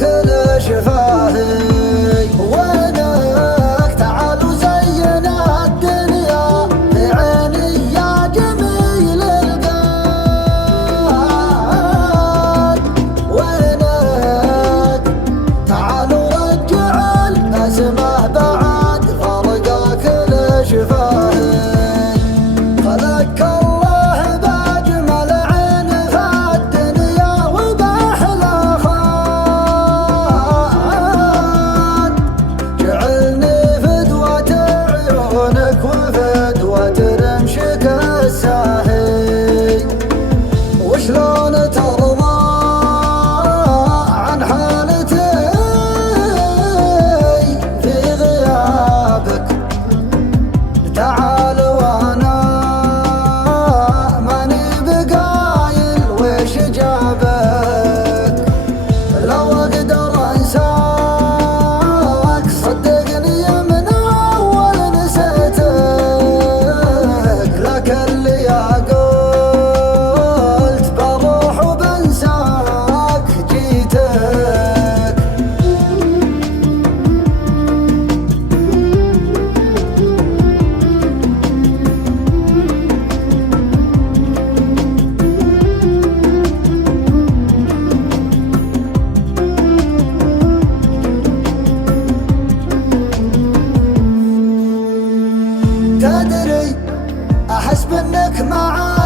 كل شفاهي وينك تعال وزينا الدنيا بعيني يا جميل القلب وينك تعال ورجع الأسماء بعد فرقا كل شفاهي خلق الله بأجمل عين في الدنيا وبأحلى خد جعلني فدوة عيونك وفدوة رمشك الساهي وشلون ترضى عن حالتي في غيابك تعال وانا ماني بقايل وش جابك لو اقدر انساك صدقني من اول نسيتك لكن اللي قلت بروح وبنساك جيتك تدري أحس بأنك معاي